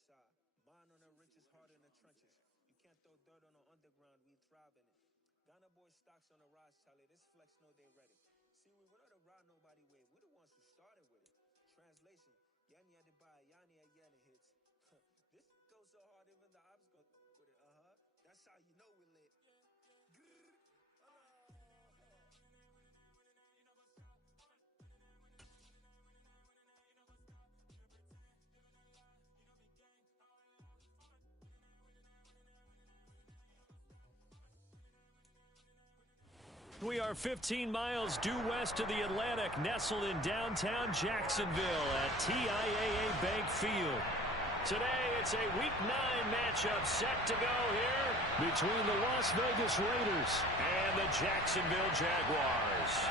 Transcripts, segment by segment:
outside. Mine on the riches, heart in the trenches. You can't throw dirt on the underground, we thrive in it. Ghana boys stocks on the rise, Charlie. This flex know they ready. See, we're not a ride nobody wave. We're the ones who started with it. Translation, Yani had to buy, Yani again it hits. This goes so hard, even the ops go with it. That's how you know we lit. We are 15 miles due west of the Atlantic, nestled in downtown Jacksonville at TIAA Bank Field. Today, it's a Week 9 matchup set to go here between the Las Vegas Raiders and the Jacksonville Jaguars.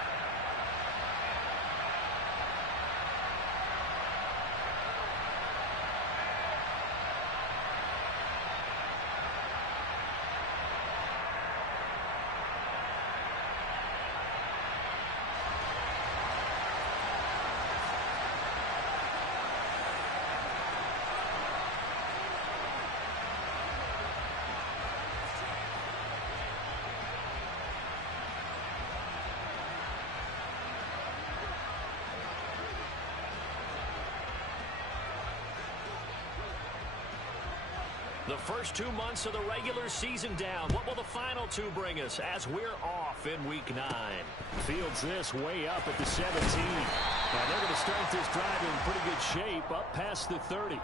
The first 2 months of the regular season down. What will the final two bring us as we're off in Week 9? Fields this way up at the 17. Now they're going to start this drive in pretty good shape up past the 30.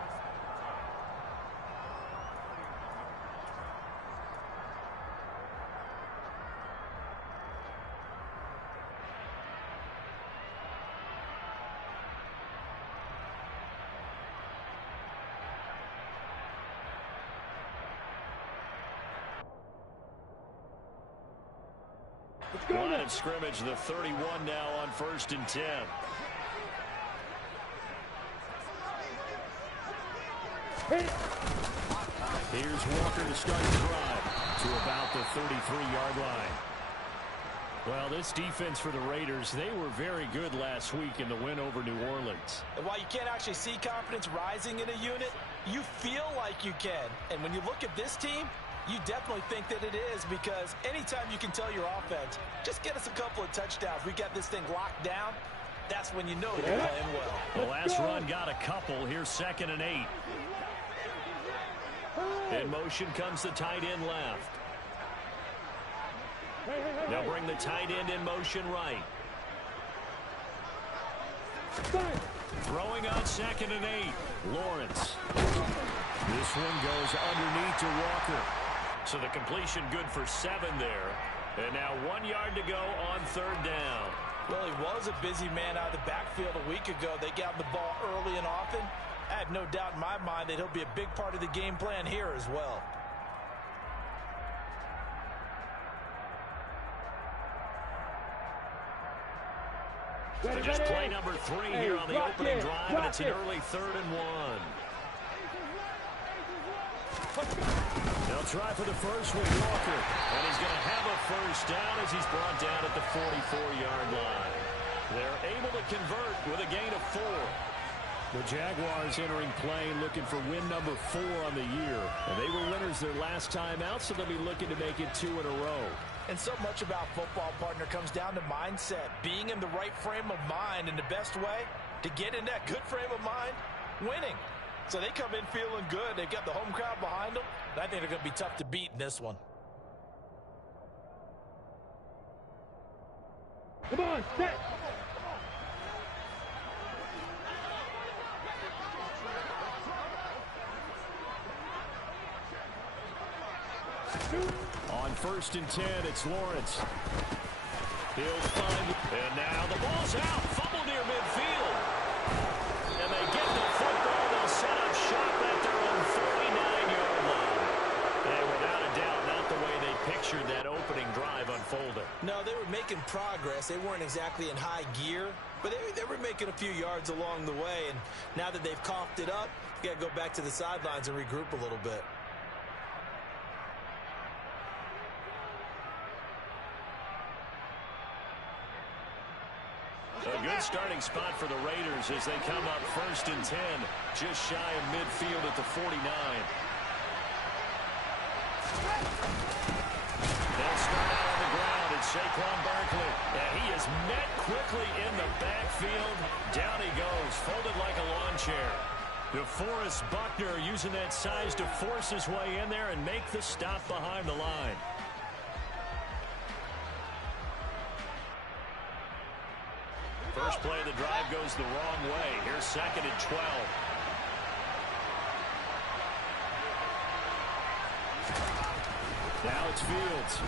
Line of scrimmage, the 31 now on 1st and 10. Here's Walker to start the drive to about the 33-yard line. Well, this defense for the Raiders, they were very good last week in the win over New Orleans. And while you can't actually see confidence rising in a unit, you feel like you can. And when you look at this team, you definitely think that it is, because anytime you can tell your offense, just get us a couple of touchdowns, we got this thing locked down, that's when you know you're playing well. The last run got a couple. Here's 2nd and 8. In motion comes the tight end left. They'll bring the tight end in motion right. Throwing on 2nd and 8. Lawrence. This one goes underneath to Walker. So the completion good for 7 there. And now 1 yard to go on 3rd down. Well, he was a busy man out of the backfield a week ago. They got the ball early and often. I have no doubt in my mind that he'll be a big part of the game plan here as well. So just play number 3 here on the opening drive, and it's an early 3rd and 1. They'll try for the first with Walker, and he's going to have a first down as he's brought down at the 44-yard line. They're able to convert with a gain of 4. The Jaguars entering play looking for win number 4 on the year, and they were winners their last time out, so they'll be looking to make it 2 in a row. And so much about football, partner, comes down to mindset, being in the right frame of mind, and the best way to get in that good frame of mind, winning. So they come in feeling good. They've got the home crowd behind them. And I think they're going to be tough to beat in this one. Come on, set. On 1st and 10, it's Lawrence. He'll find it. And now the ball's out. Fumble near midfield. And they get the football. They'll set up shop at their own 49-yard line. And without a doubt, not the way they pictured that opening drive unfolding. No, they were making progress. They weren't exactly in high gear, but they were making a few yards along the way. And now that they've coughed it up, you got to go back to the sidelines and regroup a little bit. A good good starting spot for the Raiders as they come up 1st and 10, just shy of midfield at the 49. They'll start out on the ground. It's Saquon Barkley. And he is met quickly in the backfield. Down he goes, folded like a lawn chair. DeForest Buckner using that size to force his way in there and make the stop behind the line. First play of the drive goes the wrong way. Here's 2nd and 12. Now it's Fields.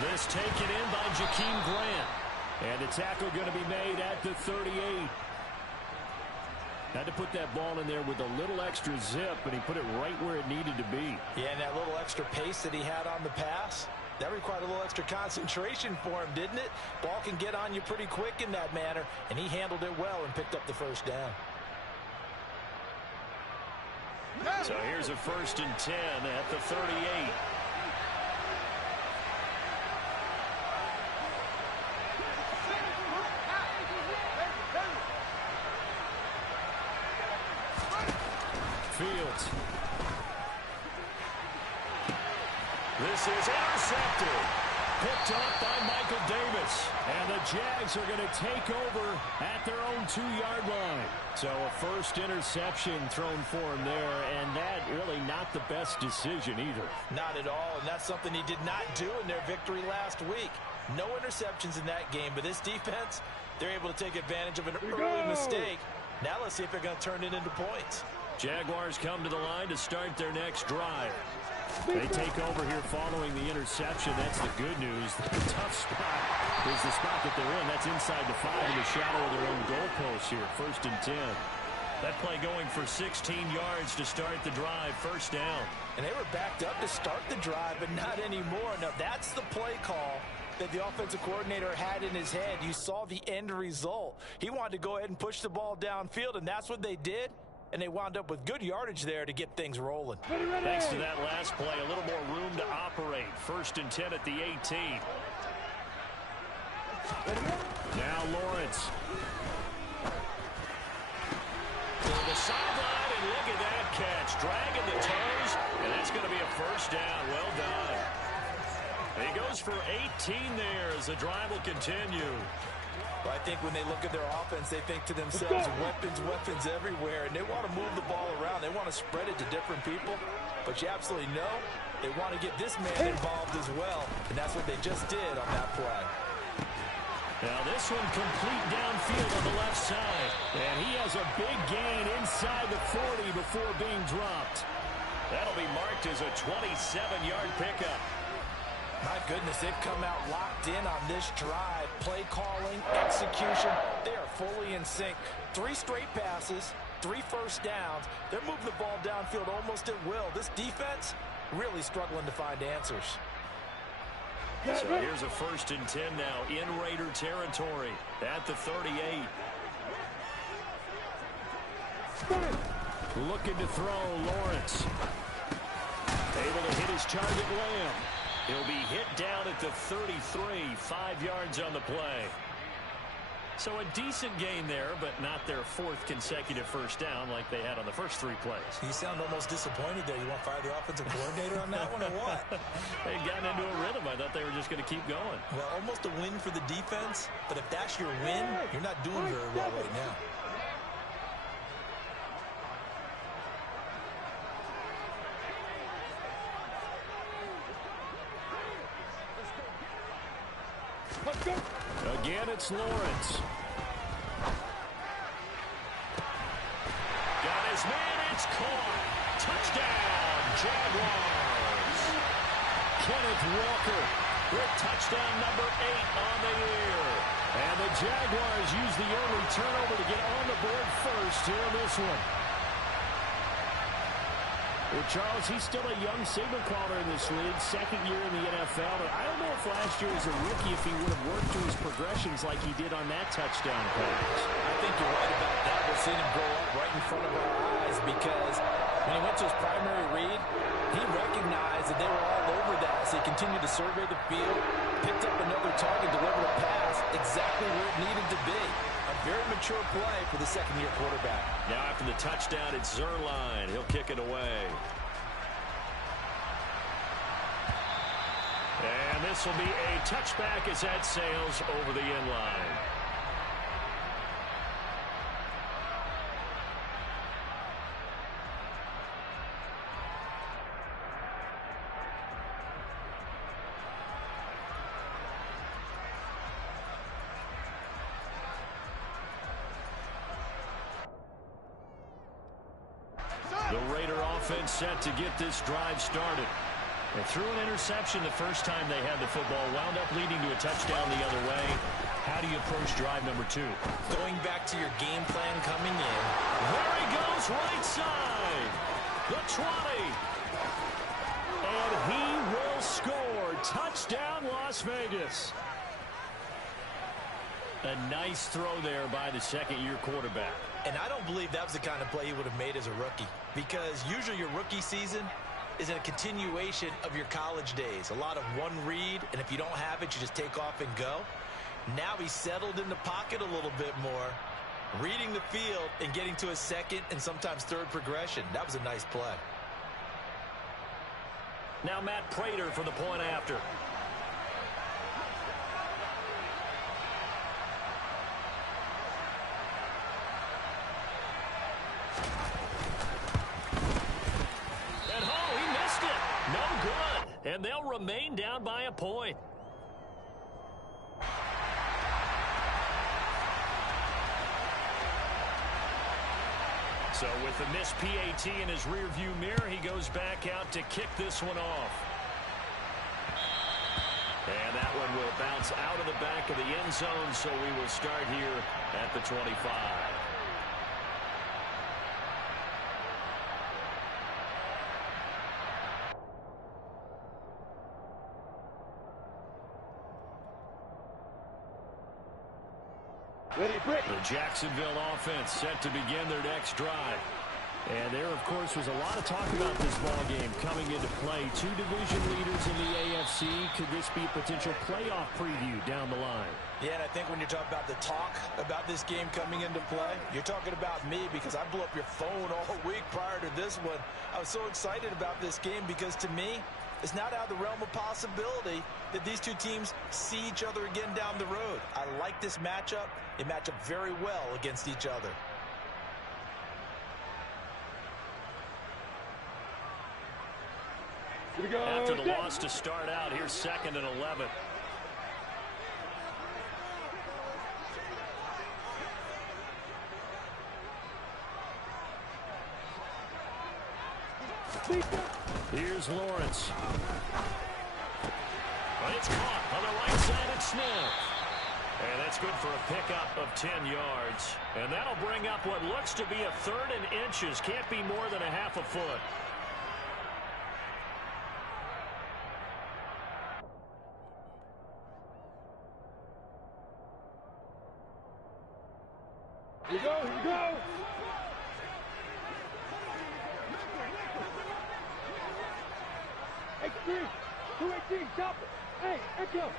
This taken in by Jakeem Grant. And the tackle going to be made at the 38. Had to put that ball in there with a little extra zip, and he put it right where it needed to be. Yeah, and that little extra pace that he had on the pass, that required a little extra concentration for him, didn't it? Ball can get on you pretty quick in that manner, and he handled it well and picked up the first down. So here's a 1st and 10 at the 38. Fields. This is intercepted. Picked up by Michael Davis. And the Jags are going to take over at their own 2-yard line. So a first interception thrown for him there, and that really not the best decision either. Not at all, and that's something he did not do in their victory last week. No interceptions in that game, but this defense, they're able to take advantage of an early mistake. Now let's see if they're going to turn it into points. Jaguars come to the line to start their next drive. They take over here following the interception. That's the good news. The tough spot is the spot that they're in. That's inside the 5 in the shadow of their own goalpost here. 1st and 10. That play going for 16 yards to start the drive. First down. And they were backed up to start the drive, but not anymore. Now that's the play call that the offensive coordinator had in his head. You saw the end result. He wanted to go ahead and push the ball downfield, and that's what they did. And they wound up with good yardage there to get things rolling. Thanks to that last play, a little more room to operate. 1st and 10 at the 18. Now Lawrence. To the sideline, and look at that catch. Dragging the toes, and that's going to be a first down. Well done. He goes for 18 there as the drive will continue. Well, I think when they look at their offense, they think to themselves, weapons everywhere, and they want to move the ball around. They want to spread it to different people, but you absolutely know they want to get this man involved as well, and that's what they just did on that play. Now this one complete downfield on the left side, and he has a big gain inside the 40 before being dropped. That'll be marked as a 27-yard pickup. My goodness, they've come out locked in on this drive. Play calling, execution, they are fully in sync. 3 straight passes, 3 first downs. They're moving the ball downfield almost at will. This defense really struggling to find answers. So here's a 1st and 10 now in Raider territory at the 38. Looking to throw, Lawrence. Able to hit his target, Lamb. He'll be hit down at the 33, 5 yards on the play. So a decent gain there, but not their 4th consecutive first down like they had on the first 3 plays. You sound almost disappointed there. You want to fire the offensive coordinator on that one or what? They'd gotten into a rhythm. I thought they were just going to keep going. Well, almost a win for the defense, but if that's your win, you're not doing very well right now. Again, it's Lawrence. Got his man, it's caught. Touchdown, Jaguars. Kenneth Walker with touchdown number 8 on the year. And the Jaguars use the early turnover to get on the board first here in this one. Well, Charles, he's still a young signal caller in this league, 2nd year in the NFL. But I don't know if last year as a rookie, if he would have worked through his progressions like he did on that touchdown pass. I think you're right about that. We're seeing him grow up right in front of our eyes because when he went to his primary read, he recognized that they were all over that as he continued to survey the field, Picked up another target, delivered a pass exactly where it needed to be. A very mature play for the second-year quarterback. Now after the touchdown, it's Zerline. He'll kick it away. And this will be a touchback as that sails over the end line. The Raider offense set to get this drive started. And threw an interception the first time they had the football, wound up leading to a touchdown the other way. How do you approach drive number 2? Going back to your game plan coming in. There he goes, right side. The 20. And he will score. Touchdown, Las Vegas. A nice throw there by the second-year quarterback. And I don't believe that was the kind of play he would have made as a rookie. Because usually your rookie season is a continuation of your college days. A lot of one read, and if you don't have it, you just take off and go. Now he's settled in the pocket a little bit more, reading the field and getting to a second and sometimes third progression. That was a nice play. Now Matt Prater for the point after. And they'll remain down by a point. So with the missed PAT in his rearview mirror, he goes back out to kick this one off. And that one will bounce out of the back of the end zone, so we will start here at the 25. The Jacksonville offense set to begin their next drive. And there, of course, was a lot of talk about this ball game coming into play. Two division leaders in the AFC. Could this be a potential playoff preview down the line? Yeah, and I think when you're talking about the talk about this game coming into play, you're talking about me because I blew up your phone all week prior to this one. I was so excited about this game because, to me, it's not out of the realm of possibility that these two teams see each other again down the road. I like this matchup. They match up very well against each other. After the loss to start out, here's 2nd and 11. Here's Lawrence. But it's caught on the right side of Smith. And that's good for a pickup of 10 yards. And that'll bring up what looks to be a 3rd and inches. Can't be more than a half a foot. Here we go, here we go. X3, 218, stop it. Hey, Echo.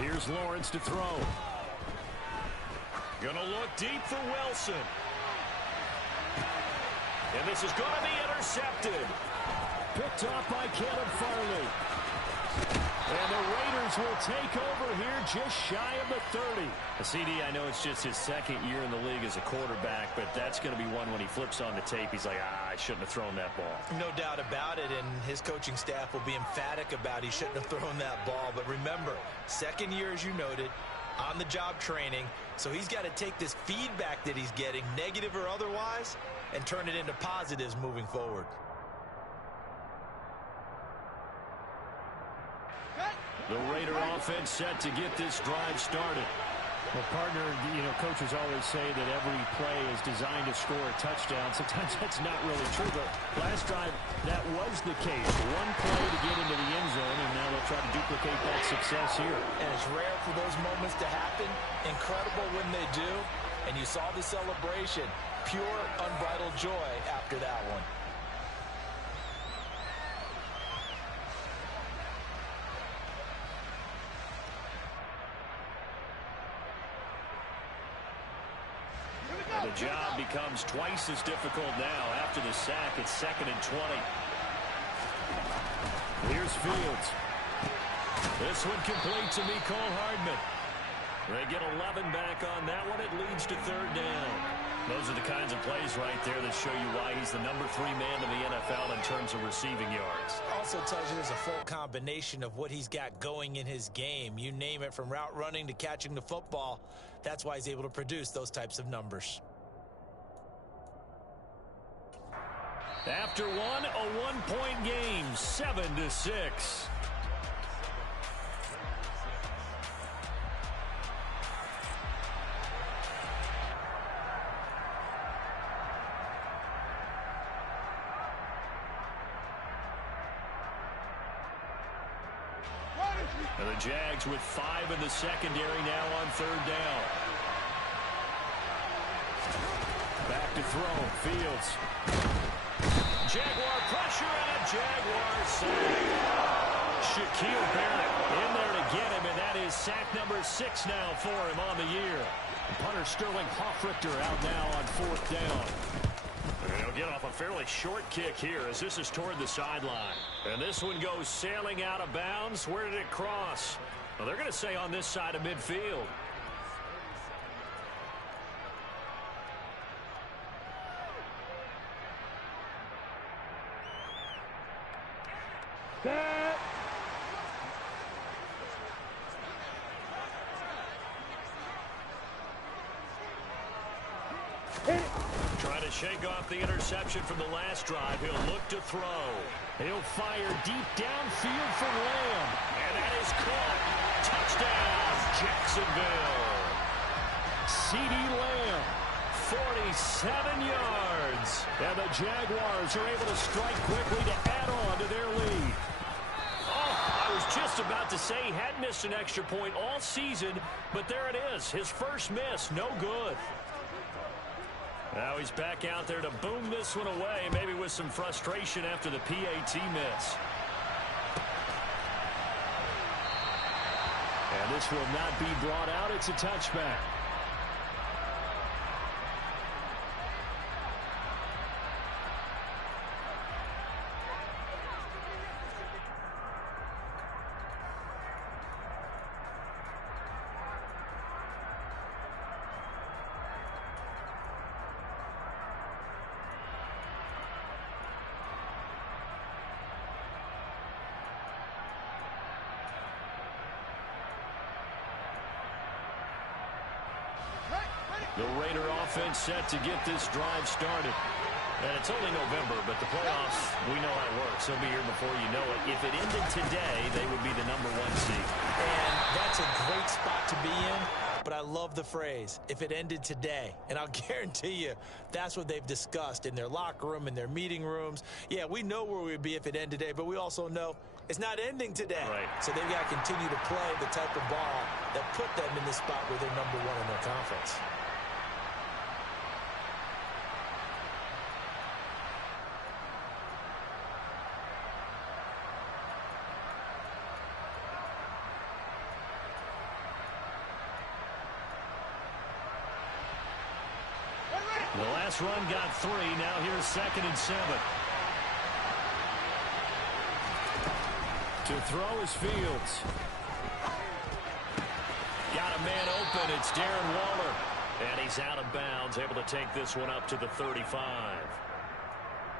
Here's Lawrence to throw. Gonna look deep for Wilson. And this is gonna be intercepted. Picked off by Caleb Farley. And the Raiders will take over here just shy of the 30. CD, I know it's just his 2nd year in the league as a quarterback, but that's going to be one when he flips on the tape, he's like, I shouldn't have thrown that ball. No doubt about it, and his coaching staff will be emphatic about he shouldn't have thrown that ball. But remember, 2nd year, as you noted, on-the-job training, so he's got to take this feedback that he's getting, negative or otherwise, and turn it into positives moving forward. The Raider offense set to get this drive started. Well, partner, coaches always say that every play is designed to score a touchdown. Sometimes that's not really true, but last drive, that was the case. One play to get into the end zone, and now they'll try to duplicate that success here. And it's rare for those moments to happen. Incredible when they do. And you saw the celebration. Pure, unbridled joy after that one. The job becomes twice as difficult now. After the sack, it's 2nd and 20. Here's Fields. This one complete to Mecole Hardman. They get 11 back on that one. It leads to 3rd down. Those are the kinds of plays right there that show you why he's the number 3 man in the NFL in terms of receiving yards. Also tells you there's a full combination of what he's got going in his game. You name it, from route running to catching the football. That's why he's able to produce those types of numbers. After one, a 1-point game, 7-6. And the Jags with 5 in the secondary now on 3rd down. Back to throw. Fields. Jaguar pressure and a Jaguar sack. Shaquille Barrett in there to get him, and that is sack number 6 now for him on the year. And punter Sterling Hoffrichter out now on 4th down. They'll get off a fairly short kick here as this is toward the sideline. And this one goes sailing out of bounds. Where did it cross? Well, they're going to say on this side of midfield. Set. Trying to shake off the interception from the last drive. He'll look to throw. He'll fire deep downfield for Lamb. And that is caught. Touchdown, Jacksonville. CeeDee Lamb. 47 yards. And the Jaguars are able to strike quickly to add on to their lead. Oh, I was just about to say he hadn't missed an extra point all season, but there it is. His first miss, no good. Now he's back out there to boom this one away, maybe with some frustration after the PAT miss. And this will not be brought out. It's a touchback. The Raider offense set to get this drive started. And it's only November, but the playoffs, we know how it works. They'll be here before you know it. If it ended today, they would be the number 1 seed. And that's a great spot to be in, but I love the phrase, if it ended today. And I'll guarantee you, that's what they've discussed in their locker room, in their meeting rooms. Yeah, we know where we'd be if it ended today, but we also know it's not ending today. Right. So they've got to continue to play the type of ball that put them in the spot where they're number 1 in their conference. The last run got 3. Now here's 2nd and 7. To throw is Fields. Got a man open. It's Darren Waller. And he's out of bounds, able to take this one up to the 35.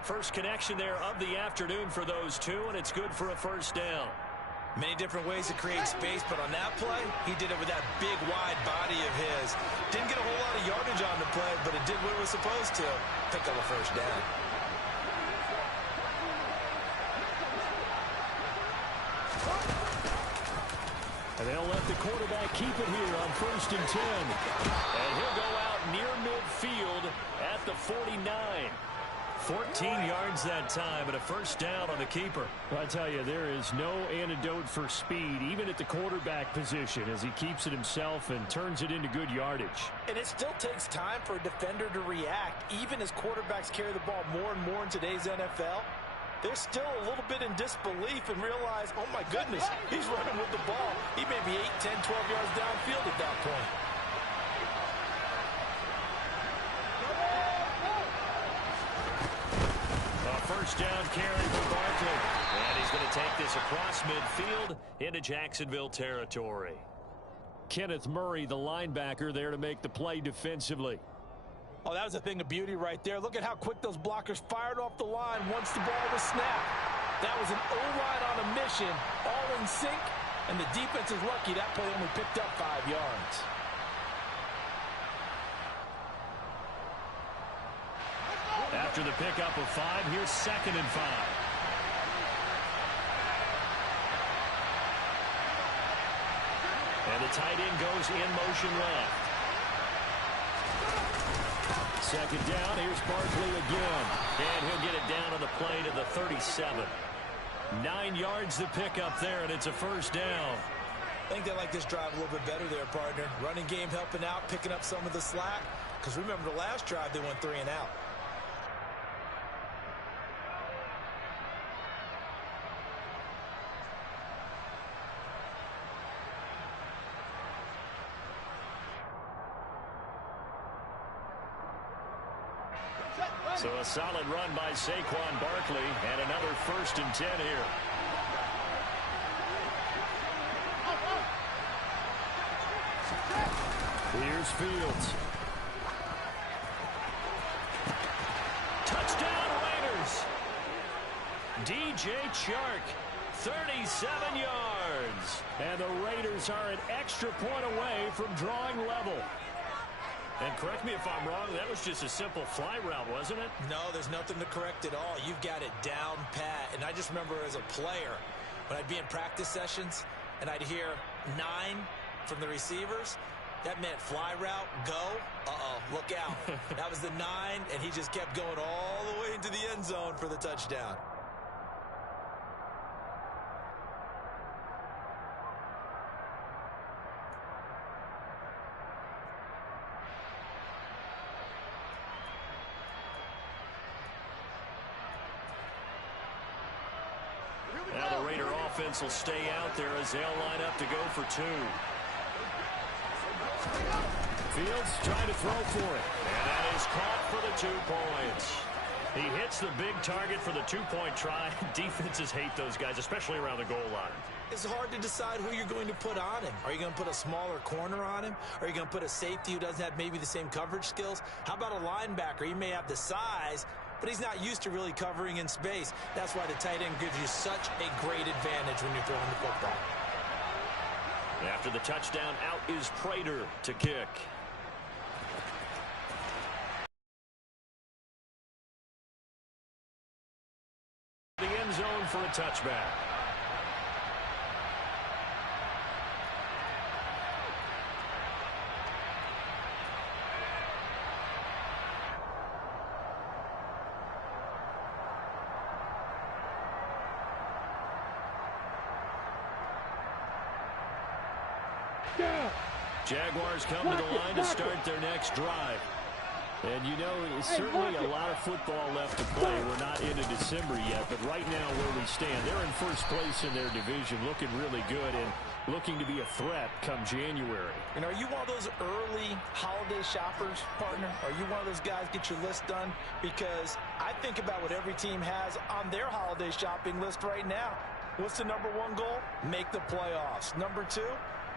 First connection there of the afternoon for those two, and it's good for a first down. Many different ways to create space, but on that play, he did it with that big, wide body of his. Didn't get a whole lot of yardage on the play, but it did what it was supposed to. Pick up a first down. And they'll let the quarterback keep it here on 1st and 10. And he'll go out near midfield at the 49. 14 yards that time, and a first down on the keeper. Well, I tell you, there is no antidote for speed, even at the quarterback position, as he keeps it himself and turns it into good yardage. And it still takes time for a defender to react, even as quarterbacks carry the ball more and more in today's NFL. They're still a little bit in disbelief and realize, oh my goodness, he's running with the ball. He may be 8, 10, 12 yards downfield at that point. first down carry for Barkley. And he's going to take this across midfield into Jacksonville territory. Kenneth Murray, the linebacker, there to make the play defensively. Oh, that was a thing of beauty right there. Look at how quick those blockers fired off the line once the ball was snapped. That was an O-line on a mission, all in sync, and the defense is lucky that play only picked up 5 yards. After the pickup of 5, here's 2nd and 5. And the tight end goes in motion left. 2nd down, here's Barkley again. And he'll get it down on the play to the 37. 9 yards to pick up there, and it's a first down. I think they like this drive a little bit better there, partner. Running game helping out, picking up some of the slack. Because remember the last drive, they went 3 and out. So a solid run by Saquon Barkley, and another 1st and 10 here. Here's Fields. Touchdown Raiders! DJ Chark, 37 yards. And the Raiders are an extra point away from drawing level. And correct me if I'm wrong, that was just a simple fly route, wasn't it? No, there's nothing to correct at all. You've got it down pat. And I just remember as a player, when I'd be in practice sessions and I'd hear 9 from the receivers, that meant fly route, go, look out. That was the 9, and he just kept going all the way into the end zone for the touchdown. Now the Raider offense will stay out there as they'll line up to go for 2. Fields trying to throw for it. And that is caught for the 2 points. He hits the big target for the 2-point try. Defenses hate those guys, especially around the goal line. It's hard to decide who you're going to put on him. Are you going to put a smaller corner on him? Are you going to put a safety who doesn't have maybe the same coverage skills? How about a linebacker? He may have the size, but he's not used to really covering in space. That's why the tight end gives you such a great advantage when you're throwing the football. After the touchdown, out is Prater to kick. The end zone for a touchback. Jaguars come to the line to start their next drive. And you know, certainly a lot of football left to play. We're not into December yet, but right now where we stand, they're in first place in their division, looking really good and looking to be a threat come January. And are you one of those early holiday shoppers, partner? Are you one of those guys get your list done? Because I think about what every team has on their holiday shopping list right now. What's the number 1 goal? Make the playoffs. Number 2,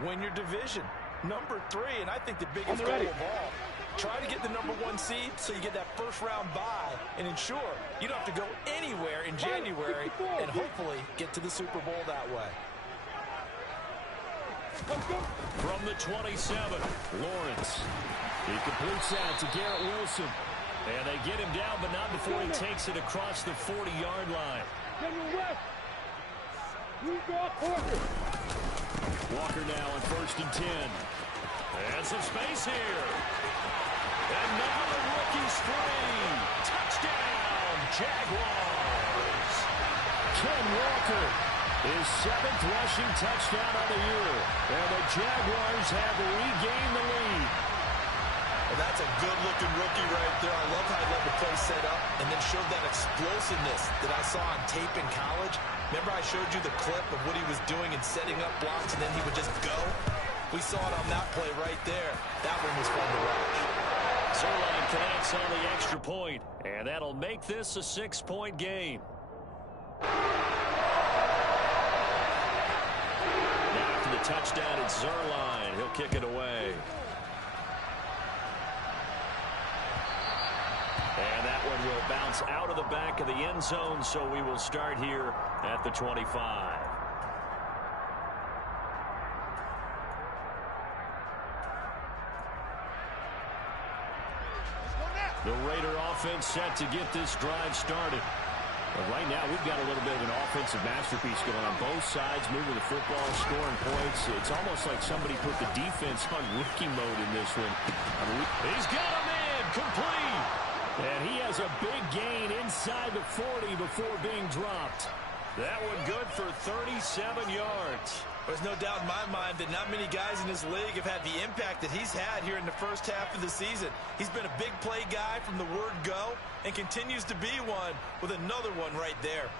win your division. Number 3, and I think the biggest goal of all, try to get the number 1 seed so you get that first-round bye and ensure you don't have to go anywhere in January and hopefully get to the Super Bowl that way. From the 27, Lawrence. He completes that to Garrett Wilson. And they get him down, but not before he takes it across the 40-yard line. Walker now on 1st and 10. And some space here. And now the rookie's free. Touchdown, Jaguars. Ken Walker, his 7th rushing touchdown of the year. And the Jaguars have regained the lead. Well, that's a good-looking rookie right there. I love how he let the play set up and then showed that explosiveness that I saw on tape in college. Remember I showed you the clip of what he was doing and setting up blocks, and then he would just go? We saw it on that play right there. That one was fun to watch. Zerline connects on the extra point, and that'll make this a 6-point game. Now after the touchdown, it's Zuerlein. He'll kick it away. And that one will bounce out of the back of the end zone, so we will start here at the 25. The Raider offense set to get this drive started. But right now, we've got a little bit of an offensive masterpiece going on both sides, moving the football, scoring points. It's almost like somebody put the defense on rookie mode in this one. He's got a man, complete. And he has a big gain inside the 40 before being dropped. That one good for 37 yards. There's no doubt in my mind that not many guys in this league have had the impact that he's had here in the first half of the season. He's been a big play guy from the word go and continues to be one with another one right there.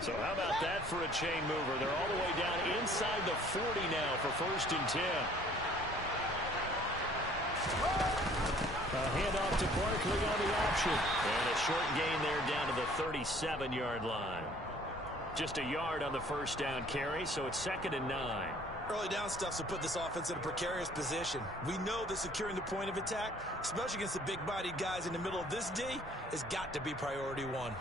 So how about that for a chain mover? They're all the way down inside the 40 now for 1st and 10. A handoff to Barkley on the option. And a short gain there down to the 37-yard line. Just a yard on the first down carry, so it's 2nd and 9. Early down stuff will put this offense in a precarious position. We know that securing the point of attack, especially against the big-bodied guys in the middle of this D, has got to be priority one.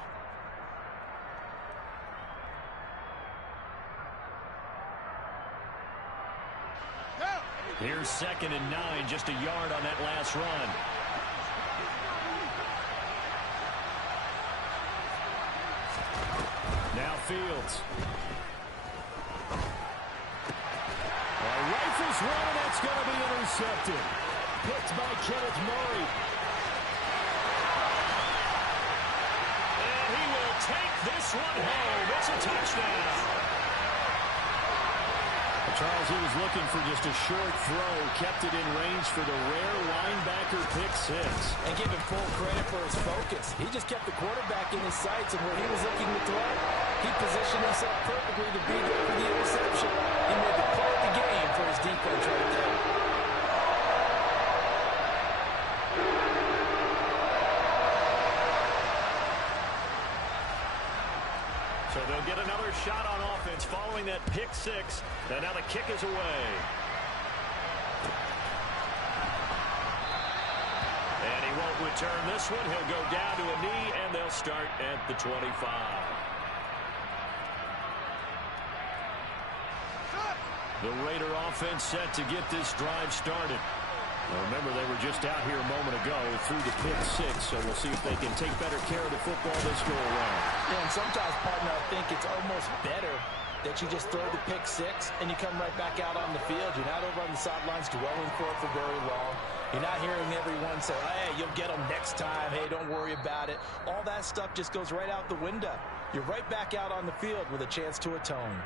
Here's 2nd and 9, just a yard on that last run. Now Fields. Rifles one, and that's going to be intercepted. Picked by Kenneth Murray. And he will take this one home. It's a touchdown. Charles, he was looking for just a short throw, kept it in range for the rare linebacker pick six. And give him full credit for his focus. He just kept the quarterback in his sights, and where he was looking to throw, he positioned himself perfectly to be there for the interception. He made the play of the game for his defense right there. So they'll get another shot on offense following that pick six. And now the kick is away. And he won't return this one. He'll go down to a knee, and they'll start at the 25. The Raider offense set to get this drive started. Well, remember, they were just out here a moment ago through the pick six, so we'll see if they can take better care of the football this go around. Yeah, and sometimes, partner, I think it's almost better that you just throw the pick six and you come right back out on the field. You're not over on the sidelines dwelling for it for very long. You're not hearing everyone say, hey, you'll get them next time. Hey, don't worry about it. All that stuff just goes right out the window. You're right back out on the field with a chance to atone.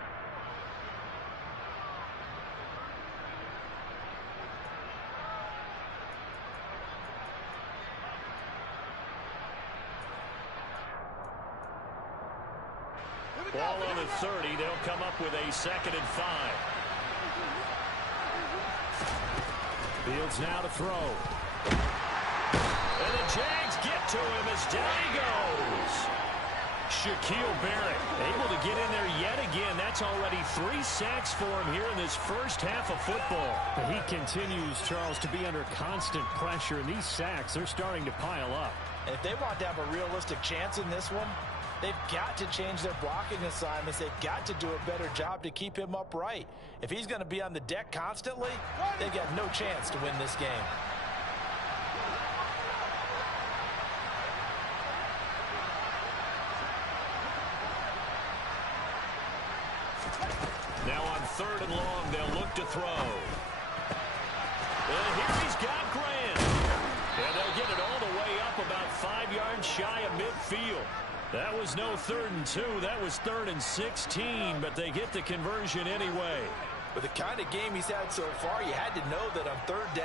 Ball on the 30. They'll come up with a 2nd and 5. Fields now to throw. And the Jags get to him as down he goes. Shaquille Barrett able to get in there yet again. That's already 3 sacks for him here in this first half of football. He continues, Charles, to be under constant pressure, and these sacks, they're starting to pile up. And if they want to have a realistic chance in this one, they've got to change their blocking assignments. They've got to do a better job to keep him upright. If he's going to be on the deck constantly, they've got no chance to win this game. Now on 3rd and long, they'll look to throw. And here he's got Grant. And they'll get it all the way up about 5 yards shy of midfield. That was no 3rd and 2. That was 3rd and 16, but they get the conversion anyway. With the kind of game he's had so far, you had to know that on 3rd